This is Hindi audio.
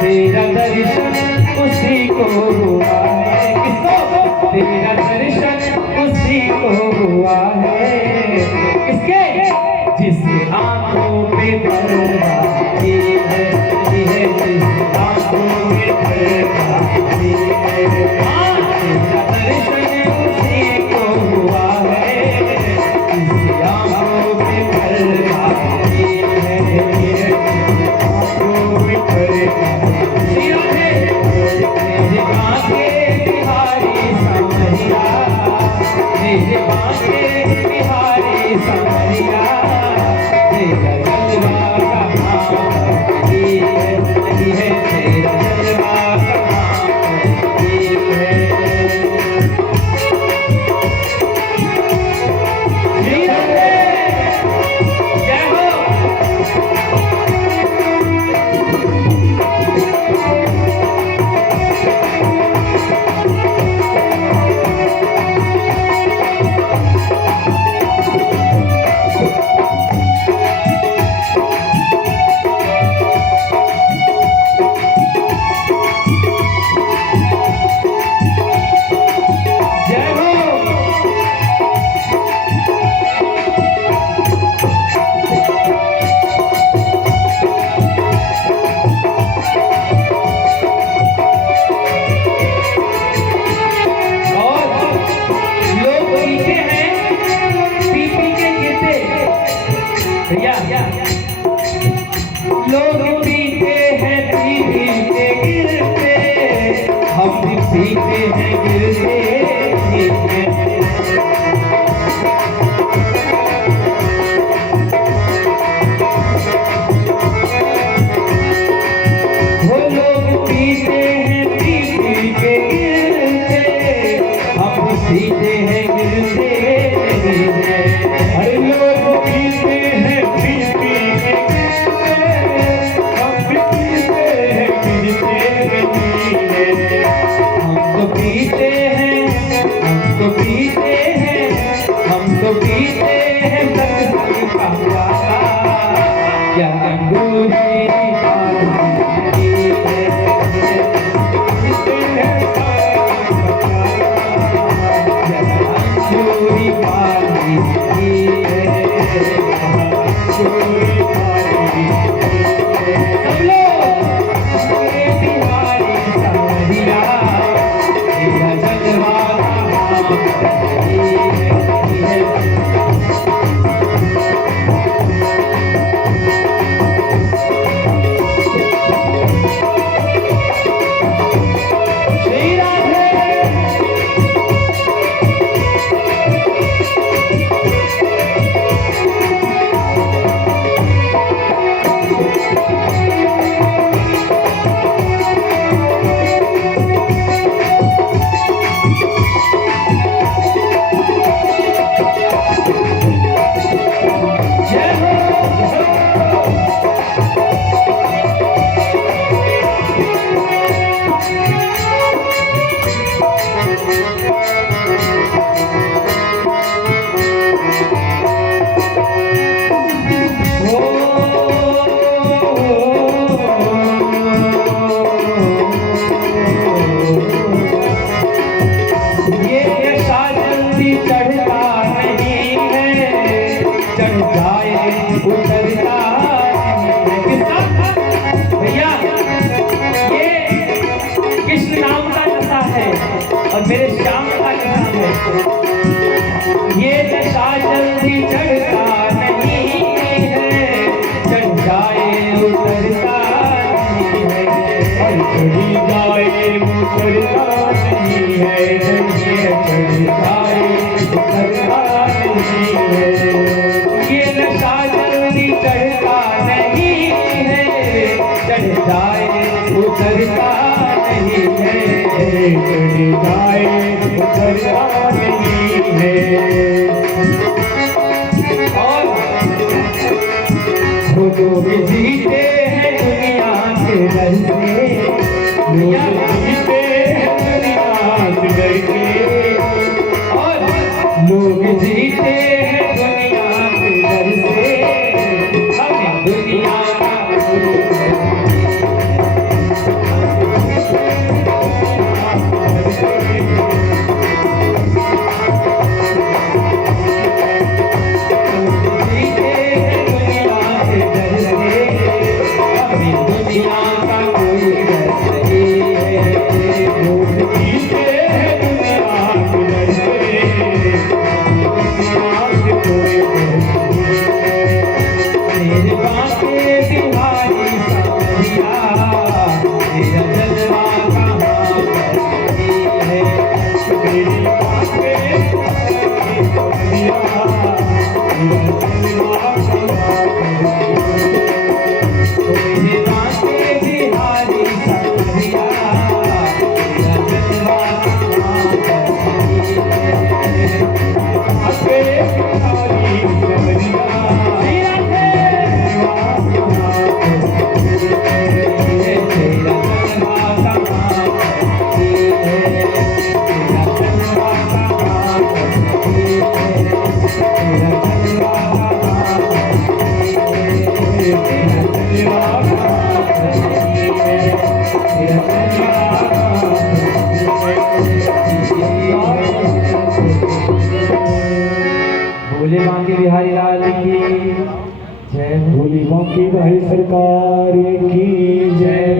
तेरा दर्शन उसी को हुआ है। किसको? तेरा दर्शन उसी को हुआ है। किसके? जिसके आंखों पे बरसाती है, जिसकी आंखों में बरसाती है। तेरा दर्शन उसी को हुआ है, जिसकी आंखों में बरसाती है, आंखों में बरसाती है। मेरे बांके बिहारी समरिया, मेरे बांके बिहारी समरिया, तेरा जलवा कहाँ नहीं है, नहीं है तेरा जलवा कहाँ नहीं है। जय हो। लोग पीते हैं पी पी के गिरते, हम भी पीते हैं गिरते गिरते। वो लोग पीते हैं पी पी के गिरते, हम भी पीते हैं गिरते गिरते। हर लोग पीते हैं पी पी के पीते हैं, हम तो पीते हैं, हम तो पीते हैं सत्संग का प्याला। क्या अंगूरी पानी है, पीते हैं अंगूरी पानी है, अंगूरी पानी है। सब लोग मेरे बिहारी समरिया, तेरा जलवा कहाँ नहीं है। श्री राधे। उतरता भैया, ये कृष्ण नाम का नशा है और मेरे श्याम का नशा है। ये नशा जल्दी चढ़ता नहीं है, चढ़ जाए उतरता नहीं है, चढ़ी जाए उतरता नहीं है, चढ़ जाए उतरता नहीं है। ये नशा जल्दी चढ़ता नहीं है, चढ़ जाए उतरता नहीं है, चढ़ जाए उतरता नहीं है। और वो लोग जीते हैं दुनिया के डर से, लोग जीते हैं दुनिया के डर के, और लोग जीते हैं दुनिया के डर से। हमें दुनिया का भोले बांके बिहारी लाल की जय। भोली बांके बिहारी सरकार की जय।